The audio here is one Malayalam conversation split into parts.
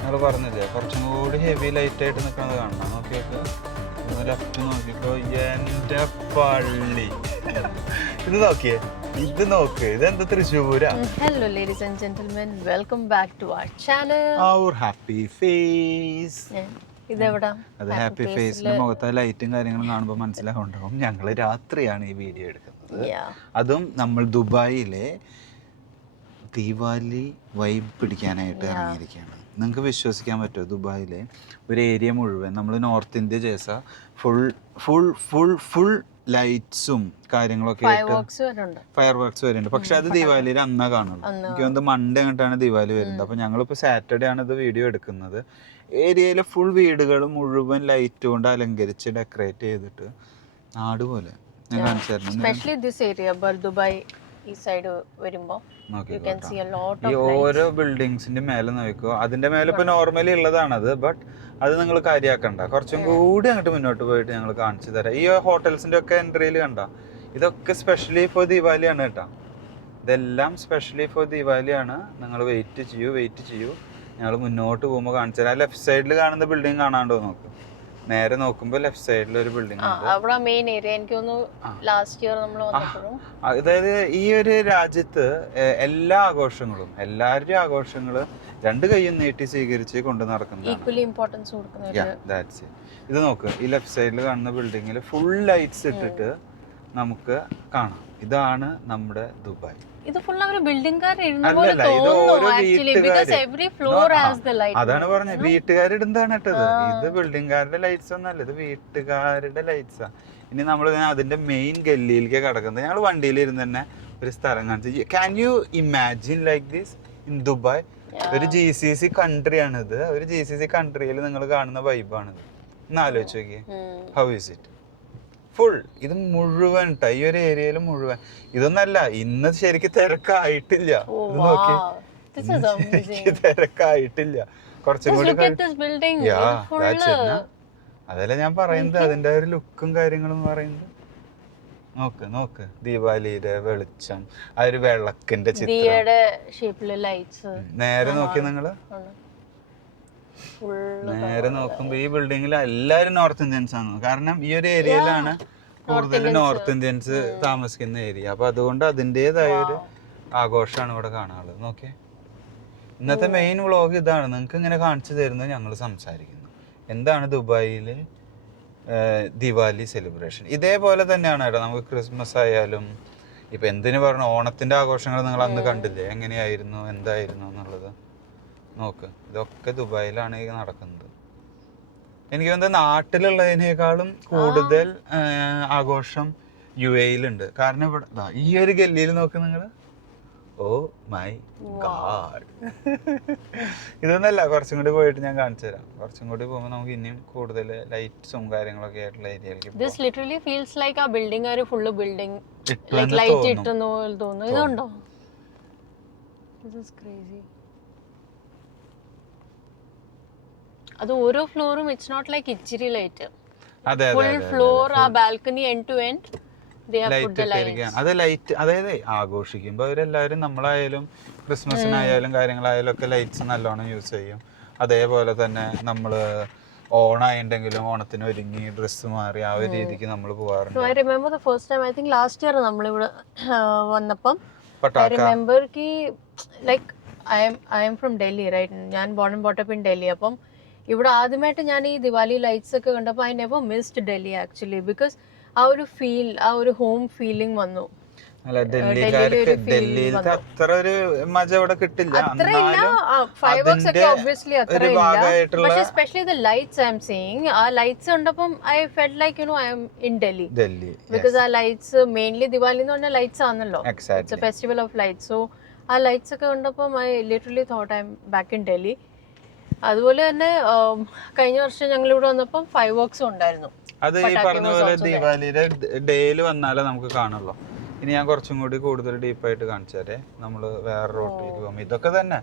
ഞങ്ങൾ പറഞ്ഞില്ലേ കുറച്ചും കൂടി ഹെവി ലൈറ്റ് ആയിട്ട് നിൽക്കുന്നത് കാണണം. നോക്കിയൊക്കെ ലെഫ്റ്റ് നോക്കിക്കോ. എൻ്റെ പള്ളി ഇത് നോക്കിയേ, ഇത് നോക്ക്, ഇതെന്താ തൃശ്ശൂരാ? Hello ladies and gentlemen, welcome back to our channel. Our happy face. ഇതെവിടാ? അത് ഹാപ്പി ഫേസിന്റെ മുഖത്തെ ലൈറ്റും കാര്യങ്ങളും കാണുമ്പോൾ മനസ്സിലാവുണ്ടാവും ഞങ്ങൾ രാത്രിയാണ് ഈ വീഡിയോ എടുക്കുന്നത്. അതും നമ്മൾ ദുബായിലെ ദീപാവലി വൈബ് പിടിക്കാനായിട്ട് ഇറങ്ങിയിരിക്കുകയാണ്. നിങ്ങൾക്ക് വിശ്വസിക്കാൻ പറ്റുമോ? ദുബായിലെ ഒരു ഏരിയ മുഴുവൻ നമ്മൾ നോർത്ത് ഇന്ത്യ ചേസ ഫുൾ ഫുൾ ഫുൾ ഫുൾ ലൈറ്റ്സും കാര്യങ്ങളൊക്കെ ആയിട്ട് ഫയർ വർക്ക്സ് വരുന്നുണ്ട്. പക്ഷെ അത് ദീപാവലിയിൽ അന്നാ കാണുള്ളൂ. എനിക്ക് തോന്നുന്നത് മൺഡേ അങ്ങോട്ടാണ് ദീപാവലി വരുന്നത്. അപ്പോൾ ഞങ്ങളിപ്പോൾ സാറ്റർഡേ ആണ് ഇത് വീഡിയോ എടുക്കുന്നത്. ഏരിയയിലെ ഫുൾ വീടുകൾ മുഴുവൻ ലൈറ്റ് കൊണ്ട് അലങ്കരിച്ച് ഡെക്കറേറ്റ് ചെയ്തിട്ട് നാട് പോലെ ഞാൻ കാണിച്ചു തരണം. ഈ ഓരോ ബിൽഡിങ്സിന്റെ മേലെ നോക്കിക്കോ. അതിന്റെ മേലെ ഇപ്പൊ നോർമലി ഉള്ളതാണത്. ബട്ട് അത് നിങ്ങൾ കാര്യമാക്കണ്ട. കുറച്ചും കൂടി അങ്ങോട്ട് മുന്നോട്ട് പോയിട്ട് ഞങ്ങൾ കാണിച്ചു തരാം. ഈ ഹോട്ടൽസിന്റെ ഒക്കെ എൻട്രിയിൽ കണ്ട ഇതൊക്കെ സ്പെഷ്യലി ഫോർ ദീപാവലിയാണ് കേട്ടോ. ഇതെല്ലാം സ്പെഷ്യലി ഫോർ ദീപാവലിയാണ്. നിങ്ങൾ വെയിറ്റ് ചെയ്യൂ. ഞങ്ങൾ മുന്നോട്ട് പോകുമ്പോൾ കാണിച്ചു തരാം. ലെഫ്റ്റ് സൈഡിൽ കാണുന്ന ബിൽഡിംഗ് കാണാണ്ടോ നോക്ക്. നേരെ നോക്കുമ്പോൾ ലെഫ്റ്റ് സൈഡിൽ ഒരു ബിൽഡിംഗ് അതായത് ഈ ഒരു രാജ്യത്ത് എല്ലാ ആഘോഷങ്ങളും എല്ലാവരുടെയും ആഘോഷങ്ങള് രണ്ട് കൈയും നീട്ടി സ്വീകരിച്ച് കൊണ്ട് നടക്കുന്നത്. ഇത് നോക്ക്, ഈ ലെഫ്റ്റ് സൈഡിൽ കാണുന്ന ബിൽഡിങ്ങിൽ ഫുൾ ലൈറ്റ്സ് ഇട്ടിട്ട് നമുക്ക് കാണാം. ഇതാണ് നമ്മുടെ ദുബായ്. അതാണ് പറഞ്ഞത്, വീട്ടുകാരിടുന്നതാണ് കേട്ടത്. ഇത് ബിൽഡിംഗുകാരുടെ ലൈറ്റ്സ് ഒന്നല്ല, ഇത് വീട്ടുകാരുടെ ലൈറ്റ്സാ. ഇനി നമ്മൾ അതിന്റെ മെയിൻ ഗല്ലിയിലേക്ക് കിടക്കുന്നത്. ഞങ്ങൾ വണ്ടിയിലിരുന്ന് തന്നെ ഒരു സ്ഥലം കാണിച്ചു. Can you imagine like this in Dubai? ഒരു GCC കൺട്രിയാണിത്. ഒരു GCC കൺട്രിയിൽ നിങ്ങൾ കാണുന്ന വൈബാണിത്. ഒന്ന് ആലോചിച്ച് നോക്കിയേ. How is it? ഫുൾ ഇത് മുഴുവൻ ഈ ഒരു ഏരിയയിൽ മുഴുവൻ. ഇതൊന്നല്ല, ഇന്ന് ശരിക്കും തിരക്കായിട്ടില്ല. ഇത് നോക്കി, തിരക്കായിട്ടില്ല. കുറച്ചും കൂടി അതല്ല ഞാൻ പറയുന്നത്, അതിന്റെ ഒരു ലുക്കും കാര്യങ്ങളും പറയുന്നത്. നോക്ക് ദീപാവലിയുടെ വെളിച്ചം, ആ ഒരു വിളക്കിന്റെ ചിത്രം. നേരെ നോക്കി നിങ്ങള് നേരെ നോക്കുമ്പോ ഈ ബിൽഡിങ്ങിൽ എല്ലാരും നോർത്ത് ഇന്ത്യൻസ് ആണ്. കാരണം ഈ ഒരു ഏരിയയിലാണ് കൂടുതൽ നോർത്ത് ഇന്ത്യൻസ് താമസിക്കുന്ന ഏരിയ. അപ്പൊ അതുകൊണ്ട് അതിൻ്റെതായ ഒരു ആഘോഷമാണ് ഇവിടെ കാണാനുള്ളത്. നോക്കിയേ, ഇന്നത്തെ മെയിൻ വ്ളോഗ് ഇതാണ്. നിങ്ങൾക്ക് ഇങ്ങനെ കാണിച്ചു തരുന്നത് ഞങ്ങൾ സംസാരിക്കുന്നു. എന്താണ് ദുബായില് ദിവാലി സെലിബ്രേഷൻ. ഇതേപോലെ തന്നെയാണ് കേട്ടോ. നമുക്ക് ക്രിസ്മസ് ആയാലും ഇപ്പൊ എന്തിനു പറഞ്ഞു ഓണത്തിന്റെ ആഘോഷങ്ങൾ നിങ്ങൾ അന്ന് കണ്ടില്ലേ, എങ്ങനെയായിരുന്നു എന്തായിരുന്നു എന്നുള്ളത്. നോക്ക്, ഇതൊക്കെ ദുബായിലാണ് ഈ നടക്കുന്നത്. എനിക്ക് തോന്നുന്നത് നാട്ടിലുള്ളതിനേക്കാളും കൂടുതൽ ആഘോഷം UAE-ലുണ്ട്. കാരണം ഇവിടെ ഈ ഒരു ഗല്ലിയിൽ നോക്ക് നിങ്ങൾ. Oh my God. ഇതൊന്നല്ല, കുറച്ചും കൂടി പോയിട്ട് ഞാൻ കാണിച്ചു തരാം. കുറച്ചും കൂടി പോകുമ്പോൾ നമുക്ക് ഇനിയും കൂടുതൽ ലൈറ്റ്സും കാര്യങ്ങളൊക്കെ ആയിട്ടുള്ള ഏരിയയിലേക്ക് അത് ഓരോ ഫ്ലോറും ഇറ്റ്സ് നോട്ട് ലൈക്ക് ഇച്ചിരി ലൈറ്റ്. ഫുൾ ഫ്ലോർ, ആ ബാൽക്കണി എൻഡ് ടു എൻഡ് അത് ലൈറ്റ്. അതായത് ആഘോഷിക്കുമ്പോൾ അവരെല്ലാവരും, നമ്മളായാലും ക്രിസ്മസിനായാലും കാര്യങ്ങളായാലും ഒക്കെ ലൈറ്റ്സ് നല്ലോണം യൂസ് ചെയ്യും. അതേപോലെ തന്നെ നമ്മൾ ഓണായിട്ടുണ്ടെങ്കിലും ഓണത്തിന് ഒരുങ്ങി ഡ്രസ്സ് മാറി ആ ഒരു രീതിക്ക് നമ്മൾ പോകാറുണ്ട്. I remember the first time, I think last year നമ്മളിവിടെ വന്നപ്പം I remember ki like I am from Delhi, right? ഞാൻ born and brought up in Delhi. അപ്പം ഇവിടെ ആദ്യമായിട്ട് ഞാൻ ഈ ദിവാലി ലൈറ്റ്സ് ഒക്കെ കണ്ടപ്പോൾ I never missed Delhi actually, because ആ ഒരു ഫീൽ, ആ ഒരു ഹോം ഫീലിംഗ് വന്നു. ഡൽഹിയിലത്തെ അത്ര ഒരു മജ ഇവിടെ കിട്ടില്ല. ഫയർവർക്സ് ഒക്കെ obviously അത്ര ഇല്ല. പക്ഷേ especially the lights I am seeing, ആ ലൈറ്റ്സ് കണ്ടപ്പം I felt like I am in Delhi. Because ആ ലൈറ്റ്സ് മെയിൻലി ദിവാലി എന്ന് പറഞ്ഞാൽ ലൈറ്റ്സ് ആണല്ലോ. It's a festival of lights. So ആ ലൈറ്റ്സ് ഒക്കെ കണ്ടപ്പം I literally thought I am back in Delhi. അതുപോലെ തന്നെ കഴിഞ്ഞ വർഷം ഞങ്ങൾ ഇവിടെ വന്നപ്പോൾ ഫയർ വർക്ക്സും ഉണ്ടായിരുന്നു. അത് ഈ പറഞ്ഞ പോലെ ദീപാവലിയുടെ ഡേയില് വന്നാലേ നമുക്ക് കാണുള്ളൂ. ഇനി ഞാൻ കുറച്ചും കൂടി കൂടുതൽ ഡീപ്പായിട്ട് കാണിച്ചു തരേ. നമ്മൾ വേറെ റോട്ടിലേക്ക് പോകുമ്പോൾ ഇതൊക്കെ തന്നെ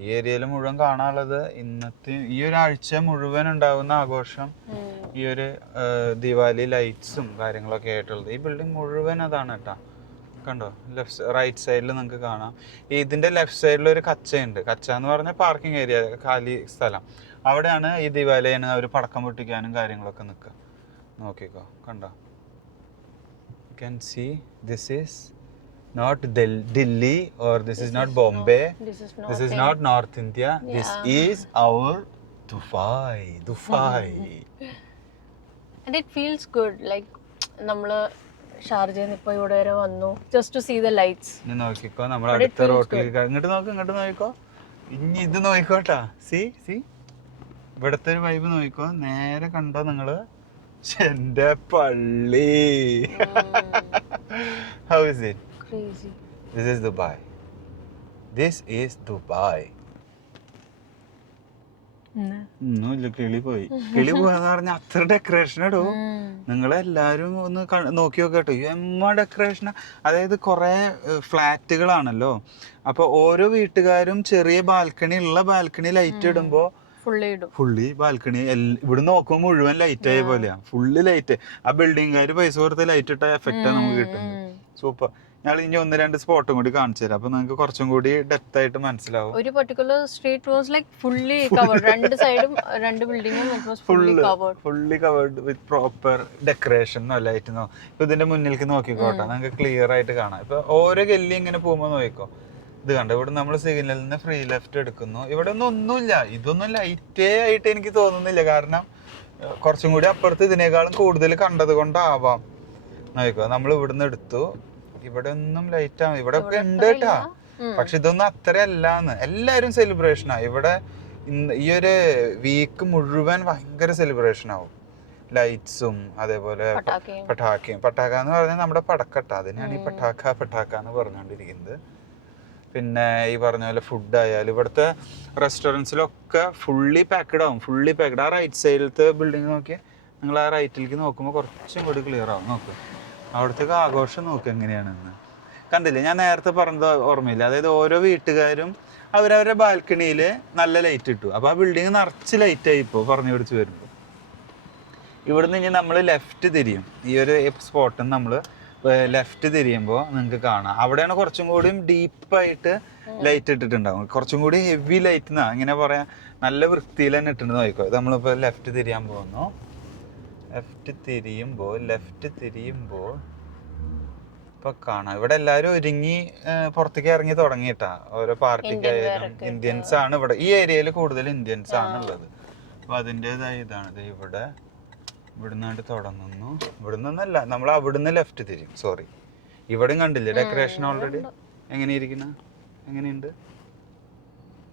ഈ ഏരിയയിൽ മുഴുവൻ കാണാനുള്ളത്. ഇന്നത്തെ ഈ ഒരാഴ്ച മുഴുവൻ ഉണ്ടാകുന്ന ആഘോഷം ഈ ഒരു ദിവാലി ലൈറ്റ്സും കാര്യങ്ങളൊക്കെ ആയിട്ടുള്ളത്. ഈ ബിൽഡിംഗ് മുഴുവൻ അതാണ് കേട്ടോ. കണ്ടോ റൈറ്റ് സൈഡിൽ നിങ്ങൾക്ക് കാണാം. ഇതിന്റെ ലെഫ്റ്റ് സൈഡിൽ ഒരു കച്ചയുണ്ട്. കച്ച എന്ന് പറഞ്ഞാൽ പാർക്കിംഗ് ഏരിയ, ഖാലി സ്ഥലം. അവിടെയാണ് ഈ ദിവാലിയാണ് അവർ പടക്കം പൊട്ടിക്കാനും കാര്യങ്ങളൊക്കെ നിൽക്കുക. നോക്കിക്കോ, കണ്ടോ, you can see this is not Delhi or this is not Bombay, this is not North India, this is our Dubai. And it feels good, like നമ്മള് ഷാർജയിൽ ഇപ്പൊ ഇവിടെ വരെ വന്നു just to see the lights. ഇനി നോക്കിക്കോ, നമ്മൾ അടുത്ത റോട്ടിലേക്ക് ഇങ്ങോട്ട് നോക്കിക്കോ, ഇനി ഇത് നോക്കിക്കോട്ടാ. സി ഇവിടുത്തെ ഒരു വൈബ് നോക്കിക്കോ. നേരെ കണ്ടോ നിങ്ങള്, എന്റെ പള്ളി. How is it? Crazy. This is Dubai. ഒന്നുമില്ല, കിളി പോയെന്ന് പറഞ്ഞ അത്ര ഡെക്കറേഷൻ ഇടൂ. നിങ്ങളെല്ലാരും ഒന്ന് നോക്കി നോക്കട്ടോ, എമ്മ ഡെക്കറേഷൻ. അതായത് കുറെ ഫ്ലാറ്റുകളാണല്ലോ, അപ്പൊ ഓരോ വീട്ടുകാരും ചെറിയ ബാൽക്കണി ഉള്ള ബാൽക്കണി ലൈറ്റ് ഇടുമ്പോ ഫുള്ളി ബാൽക്കണി ഇവിടെ നോക്കുമ്പോ മുഴുവൻ ലൈറ്റ് ആയ പോലെയാ. Fully light. ആ ബിൽഡിംഗുകാര് പൈസ കൊടുത്ത് ലൈറ്റ് ഇട്ട എഫക്റ്റാ നമുക്ക് കിട്ടുന്നത്. സൂപ്പർ. ഞാൻ ഇനി 1-2 സ്പോട്ടും കൂടി കാണിച്ചു തരാം, അപ്പൊ നിങ്ങൾക്ക് കുറച്ചും കൂടി ഡെപ്ത് ആയിട്ട് മനസ്സിലാവും. ഒരു particular street was like fully covered. രണ്ട് സൈഡും രണ്ട് ബിൽഡിംഗും ഫുള്ളി കവേർഡ് വിത്ത് പ്രോപ്പർ ഡെക്കറേഷനോ ലൈറ്റിനോ. ഇപ്പൊ ഇതിന്റെ മുന്നിലേക്ക് നോക്കിക്കോട്ടെ, നിങ്ങൾക്ക് ക്ലിയർ ആയിട്ട് കാണാം. ഇപ്പൊ ഓരോ ഗല്ലി ഇങ്ങനെ പോകുമ്പോ നോക്കിക്കോ. ഇത് കണ്ടോ, ഇവിടെ നമ്മൾ സിഗ്നലിൽ നിന്ന് ഫ്രീ ലെഫ്റ്റ് എടുക്കുന്നു. ഇവിടെ ഒന്നുമില്ല, ഇതൊന്നും ലൈറ്റേ ആയിട്ട് എനിക്ക് തോന്നുന്നില്ല. കാരണം കുറച്ചും കൂടി അപ്പുറത്ത് ഇതിനേക്കാളും കൂടുതൽ കണ്ടത് കൊണ്ടാവാം. നോക്കിക്കോ, നമ്മൾ ഇവിടുന്ന് എടുത്തു. ഇവിടെ ഒന്നും ലൈറ്റ് ആവും, ഇവിടെ ഒക്കെ ഉണ്ട് കേട്ടാ, പക്ഷെ ഇതൊന്നും അത്രയല്ലാന്ന്. എല്ലാരും സെലിബ്രേഷനാ ഇവിടെ. ഈ ഒരു വീക്ക് മുഴുവൻ ഭയങ്കര സെലിബ്രേഷൻ ആവും. ലൈറ്റ്സും അതേപോലെ പട്ടാക്ക എന്ന് പറഞ്ഞാൽ നമ്മുടെ പടക്കട്ട, അതിനാണ് ഈ പട്ടാക്ക എന്ന് പറഞ്ഞുകൊണ്ടിരിക്കുന്നത്. പിന്നെ ഈ പറഞ്ഞ പോലെ ഫുഡ് ആയാലും ഇവിടുത്തെ റെസ്റ്റോറൻറ്റ്സിലൊക്കെ ഫുള്ളി പാക്ക്ഡ് ആവും. ആ റൈറ്റ് സൈഡിലത്തെ ബിൽഡിംഗ് നോക്കിയാൽ നിങ്ങൾ ആ റൈറ്റിലേക്ക് നോക്കുമ്പോൾ കുറച്ചും കൂടി ക്ലിയർ ആവും. നോക്ക്, അവിടുത്തെ ആഘോഷം നോക്കുക എങ്ങനെയാണെന്ന്. കണ്ടില്ലേ, ഞാൻ നേരത്തെ പറഞ്ഞത് ഓർമ്മയില്ല. അതായത് ഓരോ വീട്ടുകാരും അവരവരുടെ ബാൽക്കണിയിൽ നല്ല ലൈറ്റ് ഇട്ടു. അപ്പോൾ ആ ബിൽഡിങ് നിറച്ച് ലൈറ്റായി ഇപ്പോൾ പറഞ്ഞു പിടിച്ച് വരുമ്പോൾ. ഇവിടുന്ന് ഇനി നമ്മൾ ലെഫ്റ്റ് തിരിയും. ഈ ഒരു സ്പോട്ടിൽ നമ്മൾ ലെഫ്റ്റ് തിരിയുമ്പോൾ നിങ്ങൾക്ക് കാണാം, അവിടെയാണ് കുറച്ചും കൂടിയും ഡീപ്പായിട്ട് ലൈറ്റ് ഇട്ടിട്ടുണ്ടാവും. കുറച്ചും കൂടി ഹെവി ലൈറ്റ് എന്നാ ഇങ്ങനെ പറയാം, നല്ല വൃത്തിയിൽ തന്നെ ഇട്ടിട്ട് നോക്കിക്കോ. നമ്മളിപ്പോൾ ലെഫ്റ്റ് തിരിയാൻ പോകുന്നു. ലെഫ്റ്റ് തിരിയുമ്പോൾ ഇപ്പൊ കാണാം ഇവിടെ എല്ലാരും ഒരുങ്ങി പുറത്തേക്ക് ഇറങ്ങി തുടങ്ങിയിട്ടാ. ഓരോ പാർട്ടിക്കായാലും ഇന്ത്യൻസ് ആണ് ഇവിടെ. ഈ ഏരിയയിൽ കൂടുതൽ ഇന്ത്യൻസ് ആണ് ഉള്ളത്. അപ്പൊ അതിൻ്റെതായ ഇതാണ്. ഇവിടുന്നാണ്ട് തുടങ്ങുന്നു. ഇവിടുന്നല്ല, നമ്മൾ അവിടുന്ന് ലെഫ്റ്റ് തിരിയും. സോറി, ഇവിടെയും കണ്ടില്ലേ ഡെക്കറേഷൻ ഓൾറെഡി എങ്ങനെയുണ്ട്.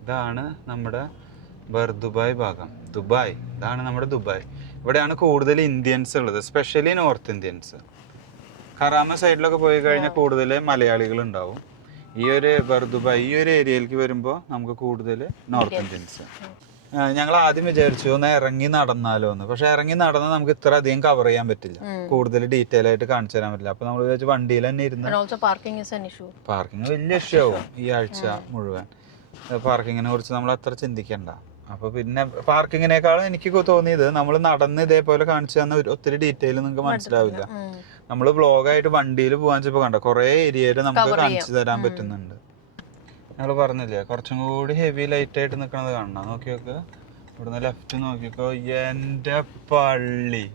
ഇതാണ് നമ്മുടെ ദുബായ് ഭാഗം. ഇതാണ് നമ്മുടെ ദുബായ്. ഇവിടെയാണ് കൂടുതൽ ഇന്ത്യൻസ് ഉള്ളത്, സ്പെഷ്യലി നോർത്ത് ഇന്ത്യൻസ്. കറാമ സൈഡിലൊക്കെ പോയി കഴിഞ്ഞാൽ കൂടുതൽ മലയാളികൾ ഉണ്ടാവും. ഈ ഒരു ദുബായ് ഈ ഒരു ഏരിയയിലേക്ക് വരുമ്പോൾ നമുക്ക് കൂടുതൽ നോർത്ത് ഇന്ത്യൻസ്. ഞങ്ങൾ ആദ്യം വിചാരിച്ചു ഒന്ന് ഇറങ്ങി നടന്നാലോ എന്ന്. പക്ഷെ ഇറങ്ങി നടന്നാൽ നമുക്ക് ഇത്ര അധികം കവർ ചെയ്യാൻ പറ്റില്ല, കൂടുതൽ ഡീറ്റെയിൽ ആയിട്ട് കാണിച്ചു തരാൻ പറ്റില്ല. അപ്പൊ നമ്മൾ വിചാരിച്ചു വണ്ടിയിൽ തന്നെ ഇരുന്ന്. പാർക്കിംഗ് വലിയ ഇഷ്യൂ ആവും ഈ ആഴ്ച മുഴുവൻ. പാർക്കിങ്ങിനെ കുറിച്ച് നമ്മൾ അത്ര ചിന്തിക്കണ്ട. അപ്പൊ പിന്നെ പാർക്കിങ്ങിനേക്കാളും എനിക്ക് തോന്നിയത് നമ്മൾ നടന്ന് ഇതേപോലെ കാണിച്ചു തന്ന ഒത്തിരി ഡീറ്റെയിൽ നിങ്ങൾക്ക് മനസ്സിലാവില്ല. നമ്മൾ വ്ളോഗായിട്ട് വണ്ടിയിൽ പോകാൻ വെച്ചപ്പോ കണ്ട കുറെ ഏരിയയിൽ നമുക്ക് കാണിച്ചു തരാൻ പറ്റുന്നുണ്ട്. ഞങ്ങൾ പറഞ്ഞില്ലേ കുറച്ചും കൂടി ഹെവി ലൈറ്റ് ആയിട്ട് നിൽക്കണത് കാണണം. നോക്കി നോക്ക്, ഇവിടുന്ന് ലെഫ്റ്റ് നോക്കിക്കോ. എന്റെ പള്ളി,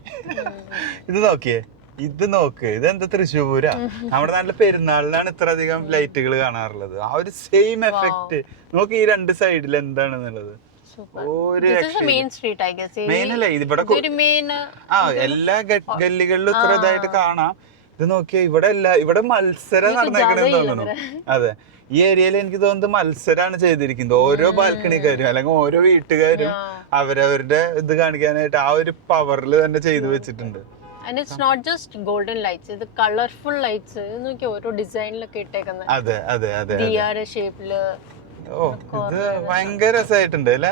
ഇത് നോക്കിയേ, ഇതെന്താ തൃശ്ശൂരാ? നമ്മുടെ നാട്ടിലെ പെരുന്നാളിനാണ് ഇത്ര അധികം ലൈറ്റുകൾ കാണാറുള്ളത്. ആ ഒരു സെയിം എഫക്ട് നോക്കി ഈ രണ്ട് സൈഡിൽ എന്താണെന്നുള്ളത്. മെയിനല്ല ഇവിടെ എല്ലാ ഗല്ലികളിലും ഇത്ര ഇതായിട്ട് കാണാം. ഇത് നോക്കിയാ ഇവിടെ മത്സരം നടന്നേക്കണെന്ന് തോന്നുന്നു. അതെ, ഈ ഏരിയയിൽ എനിക്ക് തോന്നുന്നത് മത്സരമാണ് ചെയ്തിരിക്കുന്നത്. ഓരോ ബാൽക്കണിക്കാരും അല്ലെങ്കിൽ ഓരോ വീട്ടുകാരും അവരവരുടെ ഇത് കാണിക്കാനായിട്ട് ആ ഒരു പവറിൽ തന്നെ ചെയ്തു വെച്ചിട്ടുണ്ട്. And it's not just golden lights, it's colorful lights. നോക്കി ഓരോ ഡിസൈനിലൊക്കെ ഇട്ടേക്കുന്നത്. അതെ അതെ അതെ, ദിയാര ഷേപ്പില്. ഓ, ഇത് ഭയങ്കര രസമായിട്ടുണ്ട് അല്ലേ?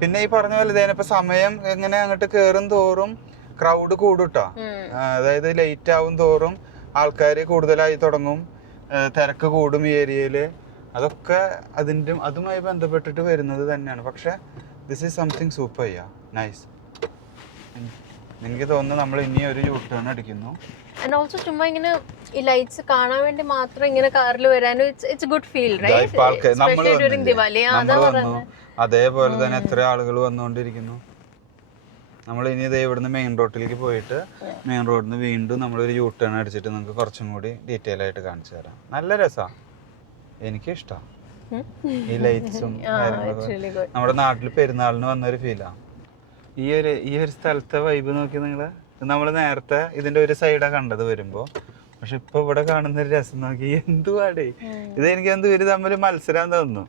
പിന്നെ ഈ പറഞ്ഞ പോലെ ഇതേനിപ്പോ സമയം എങ്ങനെ അങ്ങോട്ട് കേറും തോറും ക്രൗഡ് കൂടുട്ടോ. അതായത് ലേറ്റ് ആവും തോറും ആൾക്കാർ കൂടുതലായി തുടങ്ങും, തിരക്ക് കൂടും ഈ ഏരിയയില്. അതൊക്കെ അതുമായി ബന്ധപ്പെട്ടിട്ട് വരുന്നത് തന്നെയാണ്. പക്ഷെ this is something super. Nice. എനിക്ക് തോന്നുന്നു നമ്മൾ ഇനി ഒരു യൂ ടേൺ അടിക്കുന്നു. And also ചുമ്മാ ഇങ്ങനെ ഈ ലൈറ്റ്സ് കാണാൻ വേണ്ടി മാത്രം ഇങ്ങനെ കാറിൽ വരാനും it's good feel right, especially during Diwali. അതേപോലെ തന്നെ എത്ര ആളുകൾ വന്നുകൊണ്ടിരിക്കുന്നു. നമ്മൾ ഇനി ഇതേ ഇവിടുന്ന് മെയിൻ റോഡിലേക്ക് പോയിട്ട് മെയിൻ റോഡിൽ നിന്ന് വീണ്ടും നമ്മളൊരു യൂ ടേൺ അടിച്ചിട്ട് നമുക്ക് കുറച്ചും കൂടി ഡീറ്റെയിൽ ആയിട്ട് കാണിച്ചു തരാം. നല്ല രസമാണ്, എനിക്കിഷ്ടമാണ് ഈ ലൈറ്റ്സും കാര്യങ്ങളൊക്കെ. നമ്മുടെ നാട്ടിൽ പെരുന്നാളിന് വന്നൊരു ഫീലാണ്. ഈ ഒരു സ്ഥലത്തെ വൈബ് നോക്കി നിങ്ങള്. നമ്മൾ നേരത്തെ ഇതിന്റെ ഒരു സൈഡാണ് കണ്ടത് വരുമ്പോ, പക്ഷെ ഇപ്പൊ ഇവിടെ കാണുന്ന ഒരു രസം നോക്കി. എന്തുവാടേ ഇത്, എനിക്ക് എന്ത് ഇവര് തമ്മിൽ മത്സരം തോന്നുന്നു.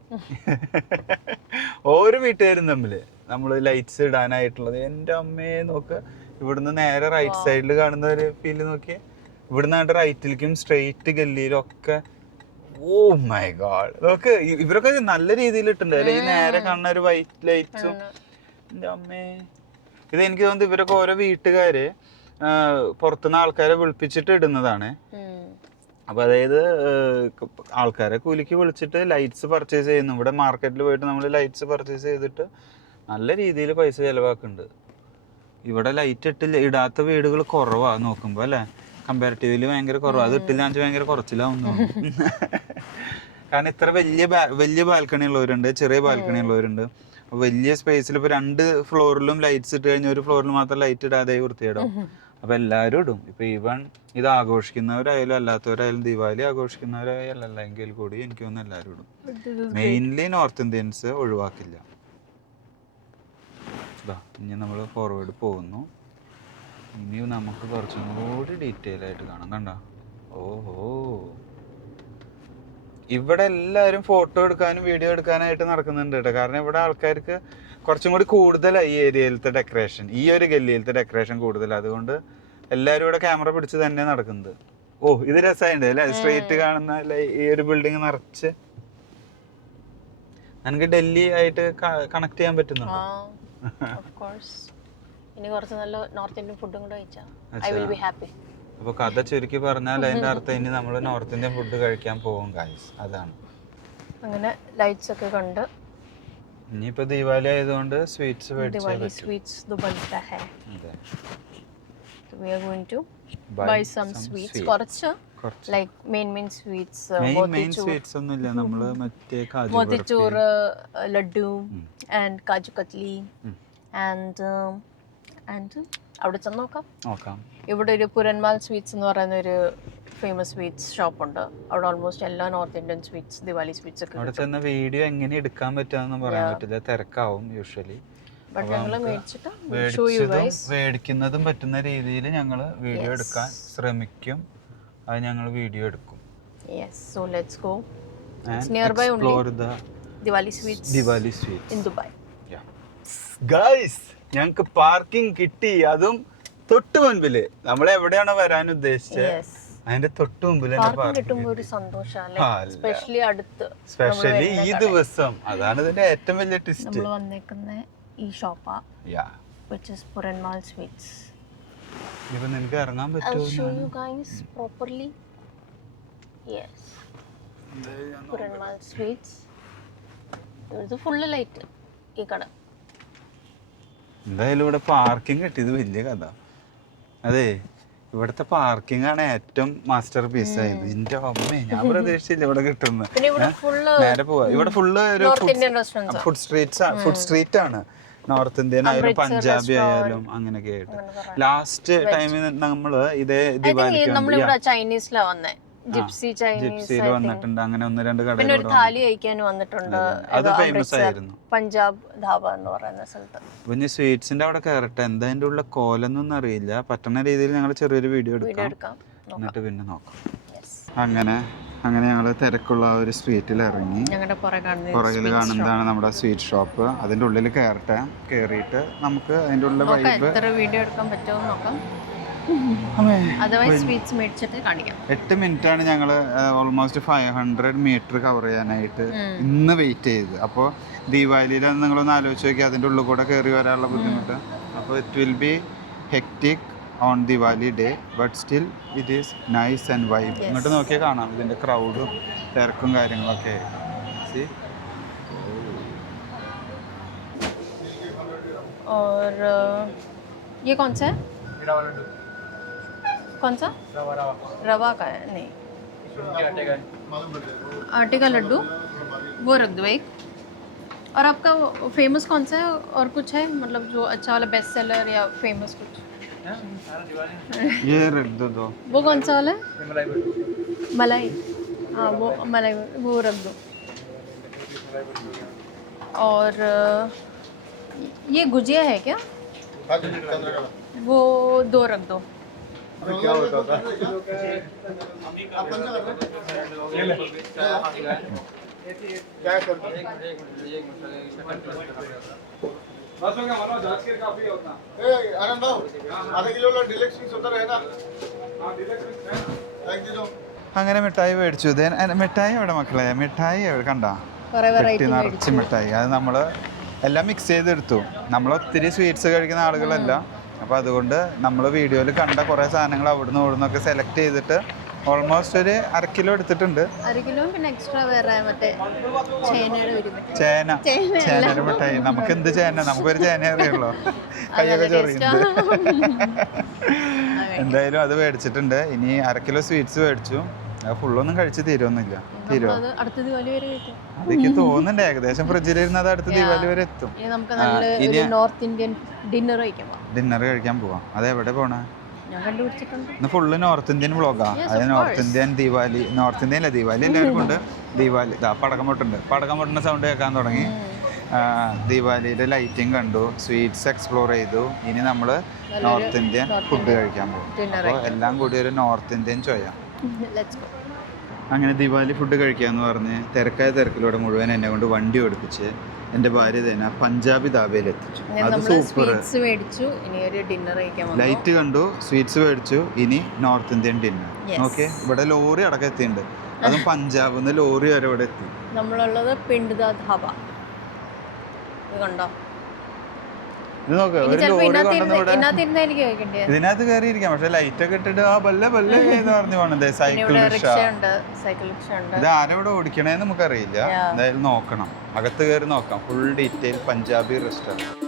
ഓരോ വീട്ടുകാരും തമ്മില് നമ്മൾ ലൈറ്റ്സ് ഇടാനായിട്ടുള്ളത്. എൻ്റെ അമ്മയെ നോക്ക്, ഇവിടുന്ന് നേരെ റൈറ്റ് സൈഡിൽ കാണുന്ന ഒരു ഫീല് നോക്കിയേ. ഇവിടുന്ന് റൈറ്റിലേക്കും സ്ട്രെയിറ്റ് ഗല്ലിയിലും ഒക്കെ. ഓ മൈ ഗോഡ്, നോക്ക് ഇവരൊക്കെ നല്ല രീതിയിൽ ഇട്ടുണ്ട് അല്ലെ, ഈ നേരെ കാണുന്ന ഒരു വൈറ്റ് ലൈറ്റ്സും. എൻ്റെ അമ്മേ, ഇത് എനിക്ക് തോന്നുന്നു ഇവരൊക്കെ ഓരോ വീട്ടുകാര് പുറത്തുനിന്ന് ആൾക്കാരെ വിളിപ്പിച്ചിട്ട് ഇടുന്നതാണ്. അപ്പൊ അതായത് ആൾക്കാരെ കൂലിക്ക് വിളിച്ചിട്ട് ലൈറ്റ്സ് പർച്ചേസ് ചെയ്യുന്നു. ഇവിടെ മാർക്കറ്റിൽ പോയിട്ട് നമ്മൾ ലൈറ്റ്സ് പർച്ചേസ് ചെയ്തിട്ട് നല്ല രീതിയിൽ പൈസ ചെലവാക്കുന്നുണ്ട്. ഇവിടെ ലൈറ്റ് ഇടാത്ത വീടുകൾ കുറവാണ് നോക്കുമ്പോൾ അല്ലേ, കമ്പാരിറ്റീവ്ലി ഭയങ്കര കുറവാണ്. അത് ഇട്ടില്ല ഭയങ്കര കുറച്ചിലാവുന്നു. കാരണം ഇത്ര വലിയ ബാൽക്കണി ഉള്ളവരുണ്ട്, ചെറിയ ബാൽക്കണി ഉള്ളവരുണ്ട്. വലിയ സ്പേസിൽ ഇപ്പോൾ 2 ഫ്ലോറിലും ലൈറ്റ്സ് ഇട്ട് കഴിഞ്ഞാൽ ഒരു ഫ്ലോറിൽ മാത്രം ലൈറ്റ് ഇടാതെ വൃത്തിയിടും. അപ്പൊ എല്ലാവരും ഇടും. ഇപ്പൊ ഈവൻ ഇത് ആഘോഷിക്കുന്നവരായാലും അല്ലാത്തവരായാലും, ദിവാലി ആഘോഷിക്കുന്നവരായാലും അല്ലെങ്കിൽ കൂടി എനിക്ക് തോന്നുന്നു എല്ലാവരും ഇടും. മെയിൻലി നോർത്ത് ഇന്ത്യൻസ് ഒഴിവാക്കില്ല. ഇനി നമ്മൾ ഫോർവേഡ് പോകുന്നു. ഇനി നമുക്ക് കുറച്ചും കൂടി ഡീറ്റെയിൽ ആയിട്ട് കാണാം. കണ്ട, ഓഹോ, ഇവിടെ എല്ലാവരും ഫോട്ടോ എടുക്കാനും വീഡിയോ എടുക്കാനായിട്ട് നടക്കുന്നുണ്ട് കേട്ടോ. കാരണം ഇവിടെ ആൾക്കാർക്ക് കുറച്ചും കൂടി കൂടുതലാണ് ഈ ഏരിയയിലത്തെ ഡെക്കറേഷൻ, ഈ ഒരു ഗല്ലിയിലത്തെ ഡെക്കറേഷൻ കൂടുതൽ. അതുകൊണ്ട് എല്ലാവരും ഇവിടെ ക്യാമറ പിടിച്ച് തന്നെ നടക്കുന്നത്. ഓ ഇത് രസമായിട്ടുണ്ട് അല്ലേ, സ്ട്രീറ്റ് കാണുന്ന ഈ ഒരു ബിൽഡിംഗ് നിറച്ച്. എനിക്ക് ഡൽഹി ആയിട്ട് കണക്ട് ചെയ്യാൻ പറ്റുന്നുണ്ടോ? ഇനി കുറച്ച് നല്ല നോർത്ത് ഇന്ത്യൻ ഫുഡും കൂടെ കഴിച്ചാൽ ഐ വിൽ ബി ഹാപ്പി. അപ്പൊ കഥ ചുരുക്കി പറഞ്ഞാൽ അതിന്റെ അർത്ഥം ഇനി നമ്മൾ നോർത്ത് ഇന്ത്യൻ ഫുഡ് കഴിക്കാൻ പോകും ഗൈസ്, അതാണ്. അങ്ങനെ ലൈറ്റ്സ് ഒക്കെ കണ്ട് ഇനിയിപ്പോ ദിവാലി ആയതുകൊണ്ട് sweets like main sweets, sweets ഒന്നുമില്ല. നമ്മള് മറ്റേ മോത്തിച്ചൂർ, ലഡ്ഡു and കാജു കത്ലി and അവിടെ ചെന്ന് നോക്കാം. ഇവിടെ ഒരു പുരന്മാൽ സ്വീറ്റ്സ് എന്ന് പറയുന്ന ഒരു ഫേമസ് സ്വീറ്റ്സ് ഷോപ്പ് ഉണ്ട്. അവിടെ ഓൾമോസ്റ്റ് എല്ലാ north Indian sweets, Diwali sweets ഒക്കെ. അവിടെ ചെന്ന വീഡിയോ എങ്ങനെ എടുക്കാൻ പറ്റുമെന്ന് പറയാൻ പറ്റില്ല, തിരക്കാവും യൂഷ്വലി. മേടിക്കുന്നതും പറ്റുന്ന രീതിയിൽ ഞങ്ങൾ വീഡിയോ എടുക്കാൻ ശ്രമിക്കും. അത് ഞങ്ങൾ വീഡിയോ എടുക്കും. Yes, so let's go. It's nearby only. Explore the Diwali sweets in Dubai. Yeah. Guys, ഞങ്ങൾക്ക് പാർക്കിംഗ് കിട്ടി. അതും തൊട്ട് മുൻപില്. നമ്മൾ എവിടെയാണോ വരാൻ ഉദ്ദേശിച്ചത് അതിന്റെ തൊട്ട് മുമ്പിൽ സ്പെഷ്യലി ഈ ദിവസം. അതാണ് ഇതിന്റെ ഏറ്റവും വലിയ ട്വിസ്റ്റ്. ഈ ഷോപ്പാ, which is Puranmal Sweets. ഇപ്പൊ നിനക്ക് ഇറങ്ങാൻ പറ്റുമോ? I'll show you guys properly. Yes, Puranmal Sweets. ഇത് ഫുള്ള് ലൈറ്റ് ഈ കട. എന്തായാലും ഇവിടെ പാർക്കിംഗ് കിട്ടിയത് വലിയ കഥ. അതെ, ഇവിടുത്തെ പാർക്കിംഗ് ആണ് ഏറ്റവും മാസ്റ്റർ പീസ് ആയത്. എന്റെ അമ്മേ, ഞാൻ പ്രതീക്ഷിച്ചില്ല ഇവിടെ കിട്ടുന്നത്. നേരെ പോവാ. ഇവിടെ ഫുള്ള് ഒരു ഫുഡ് സ്ട്രീറ്റ് ആണ്. നോർത്ത് ഇന്ത്യൻ ആയാലും പഞ്ചാബി ആയാലും അങ്ങനെയൊക്കെ ആയിട്ട്. ലാസ്റ്റ് ടൈമിൽ നമ്മള് ഇതേ ദിവാലിക്ക് ചൈനീസിലാ വന്നേ, ജിപ്സിയിൽ വന്നിട്ടുണ്ട്. അങ്ങനെ 1-2 കടകൾ അത് ഫേമസ് ആയിരുന്നു. പഞ്ചാബ് ധാബ എന്ന് പറയുന്ന സ്ഥലത്ത്. പിന്നെ സ്വീറ്റ്സിന്റെ അവിടെ കയറട്ടെ, എന്താ അതിന്റെ ഉള്ള കോലൊന്നും അറിയില്ല. പറ്റുന്ന രീതിയിൽ ഞങ്ങൾ ചെറിയൊരു വീഡിയോ എടുക്കാം, എന്നിട്ട് പിന്നെ നോക്കാം. അങ്ങനെ ഞങ്ങൾ തിരക്കുള്ള ഒരു സ്ട്രീറ്റിൽ ഇറങ്ങി. പുറകിൽ കാണുന്നതാണ് നമ്മുടെ സ്വീറ്റ് ഷോപ്പ്. അതിന്റെ ഉള്ളിൽ കയറട്ടെ. കയറിയിട്ട് നമുക്ക് അതിന്റെ ഉള്ള വൈബ് വീഡിയോ എടുക്കാൻ പറ്റുമോ നോക്കാം. 8 മിനിറ്റ് ആണ് ഞങ്ങൾ ഓൾമോസ്റ്റ് 500 മീറ്റർ കവർ ചെയ്യാനായിട്ട് ഇന്ന് വെയിറ്റ് ചെയ്ത്. അപ്പോൾ ദീപാവലിയിലാണ് നിങ്ങളൊന്ന് ആലോചിച്ച് നോക്കി അതിൻ്റെ ഉള്ളിൽ കൂടെ കയറി വരാനുള്ള ബുദ്ധിമുട്ട്. അപ്പോൾ it will be hectic on Diwali day, but still it is nice and vibe. ഇങ്ങോട്ട് നോക്കിയാൽ കാണാം ഇതിൻ്റെ ക്രൗഡും തിരക്കും കാര്യങ്ങളൊക്കെ. और ये कौन सा है? कौन सा? रवा का है? नहीं, आटे का लड्डू वो रख दो एक। और आपका फेमस कौन सा है और कुछ है मतलब जो अच्छा वाला बेस्ट सेलर या फेमस कुछ? ये रख दो वो कौन सा वाला है? मलाई। हाँ वो मलाई वो रख दो। और ये गुजिया है क्या? वो 2 रख दो। क्या होता था? क्या करते? आनंद भाऊ, आधा किलो डिलक्स मिक्स होता रहेगा। അങ്ങനെ മിഠായി മേടിച്ചു. മിഠായി എവിടെ മക്കളെ? മിഠായി എവിടെ കണ്ട? പെട്ടി നിറച്ച് മിഠായി. അത് നമ്മൾ എല്ലാം മിക്സ് ചെയ്തെടുത്തു. നമ്മൾ ഒത്തിരി സ്വീറ്റ്സ് കഴിക്കുന്ന ആളുകളല്ല. അപ്പോൾ അതുകൊണ്ട് നമ്മൾ വീഡിയോയിൽ കണ്ട കുറേ സാധനങ്ങൾ അവിടുന്ന് ഇവിടുന്നൊക്കെ സെലക്ട് ചെയ്തിട്ട് ഓൾമോസ്റ്റ് ഒരു 1/2 കിലോ എടുത്തിട്ടുണ്ട്. പിന്നെ എക്സ്ട്രാ വേറെ മറ്റേ ചേനയുടെ മിഠായി. നമുക്ക് എന്ത് ചേന? നമുക്കൊരു ചേന അറിയുള്ളൂ. കൈയൊക്കെ ചൊറിയുന്നത്. എന്തായാലും അത് മേടിച്ചിട്ടുണ്ട്. ഇനി 1/2 കിലോ സ്വീറ്റ്സ് മേടിച്ചു. ഫുള്ളൊന്നും കഴിച്ച് തീരുമൊന്നില്ല. തീരുമോ? അതൊക്കെ തോന്നുന്നുണ്ട്. ഏകദേശം ഫ്രിഡ്ജിലിരുന്ന് അത് അടുത്ത ദീപാവലി വരെ എത്തും. ഇനി നോർത്ത് ഇന്ത്യൻ ഡിന്നർ കഴിക്കാൻ പോവാം. അതെവിടെ പോണേ? ഇന്ന് ഫുള്ള് നോർത്ത് ഇന്ത്യൻ വ്ളോഗാ. അത് north Indian Deepavali. North Indian അല്ല, ദീപാവലി എല്ലാവർക്കും ഉണ്ട്. ദീപാവലി പടക്കം പൊട്ടുണ്ട്. പടക്കം പൊട്ടുന്ന സൗണ്ട് കേൾക്കാൻ തുടങ്ങി. ദീപാവലിയുടെ ലൈറ്റിംഗ് കണ്ടു, സ്വീറ്റ്സ് എക്സ്പ്ലോർ ചെയ്തു. ഇനി നമ്മൾ നോർത്ത് ഇന്ത്യൻ ഫുഡ് കഴിക്കാൻ പോകും. അപ്പോൾ എല്ലാം കൂടി ഒരു നോർത്ത് ഇന്ത്യൻ ചോയ. അങ്ങനെ ദീപാവലി ഫുഡ് കഴിക്കാമെന്ന് പറഞ്ഞ് തിരക്കിലൂടെ മുഴുവൻ എന്നെ കൊണ്ട് വണ്ടി ഓടിപ്പിച്ച് എൻ്റെ ഭാര്യ തന്നെ പഞ്ചാബി ധാബയിൽ എത്തിച്ചു. അത് സൂപ്പർ. ലൈറ്റ് കണ്ടു, സ്വീറ്റ്സ് മേടിച്ചു. ഇനി നോർത്ത് ഇന്ത്യൻ ഡിന്നർ. ഓക്കെ, ഇവിടെ ലോറി അടക്കം എത്തിയിട്ടുണ്ട്. അതും പഞ്ചാബിൽ നിന്ന് ലോറി വരെ ഇവിടെ എത്തി. നമ്മളുള്ളത് പിണ്ഡ് ദാ ധാബ. ഇത് കണ്ടോ? ഇത് നോക്ക്, ഒരു ലോറി കൊണ്ടുവന്ന് ഇതിനകത്ത് കയറിയിരിക്കാം. പക്ഷെ ലൈറ്റ് ഒക്കെ ഇട്ടിട്ട് ആ ബല്ല എന്ന് പറഞ്ഞു പോണത്. Cycle rickshaw. ഇത് ആരെവിടെ ഓടിക്കണേന്ന് നമുക്കറിയില്ല. എന്തായാലും നോക്കണം, അകത്ത് കയറി നോക്കാം. Full detail Punjabi restaurant.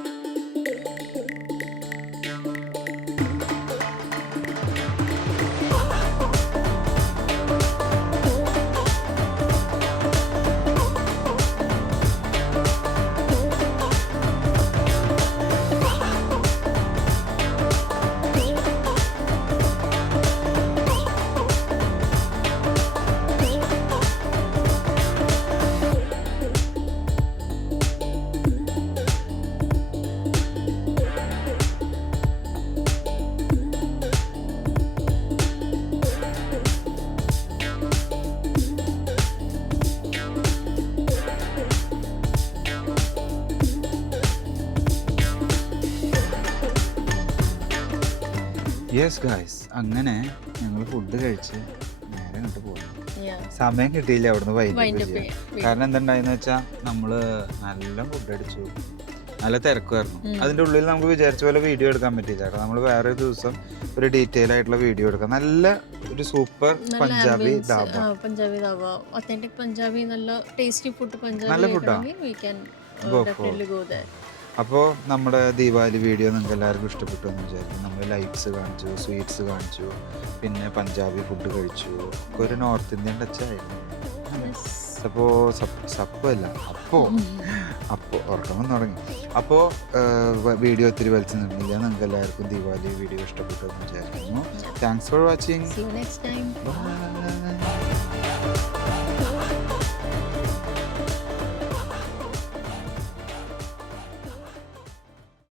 Yes guys, അങ്ങനെ ഞങ്ങൾ ഫുഡ് കഴിച്ച് നേരെ അങ്ങോട്ട് പോകുന്നു. സമയം കിട്ടിയില്ല അവിടുന്ന് വൈകിട്ട് ചെയ്യാൻ. കാരണം എന്തുണ്ടായെന്ന് വെച്ചാൽ നമ്മൾ നല്ല ഫുഡ് അടിച്ചു, നല്ല തിരക്കുമായിരുന്നു. അതിൻ്റെ ഉള്ളിൽ നമുക്ക് വിചാരിച്ച പോലെ വീഡിയോ എടുക്കാൻ പറ്റിയില്ല. കാരണം നമ്മൾ വേറൊരു ദിവസം ഒരു ഡീറ്റെയിൽ ആയിട്ടുള്ള വീഡിയോ എടുക്കാം. നല്ല ഒരു സൂപ്പർ പഞ്ചാബി ധാബ. ഒത്തന്റിക് പഞ്ചാബി, നല്ല ടേസ്റ്റി ഫുഡ്. നല്ല ഫുഡാണ്. അപ്പോൾ നമ്മുടെ ദീപാവലി വീഡിയോ നിങ്ങൾക്ക് എല്ലാവർക്കും ഇഷ്ടപ്പെട്ടു എന്ന് വിചാരിക്കും. നമ്മൾ ലൈറ്റ്സ് കാണിച്ചു, സ്വീറ്റ്സ് കാണിച്ചു, പിന്നെ പഞ്ചാബി ഫുഡ് കഴിച്ചു. ഒരു നോർത്ത് ഇന്ത്യൻ ടച്ചായിരുന്നു. അപ്പോൾ ഉറക്കം തുടങ്ങി. അപ്പോൾ വീഡിയോ ഒത്തിരി വലിച്ചു നിന്നില്ല. നിങ്ങൾക്ക് എല്ലാവർക്കും ദീപാവലി വീഡിയോ ഇഷ്ടപ്പെട്ടു എന്ന് വിചാരിക്കുന്നു. Thanks for watching. See you next time. Bye.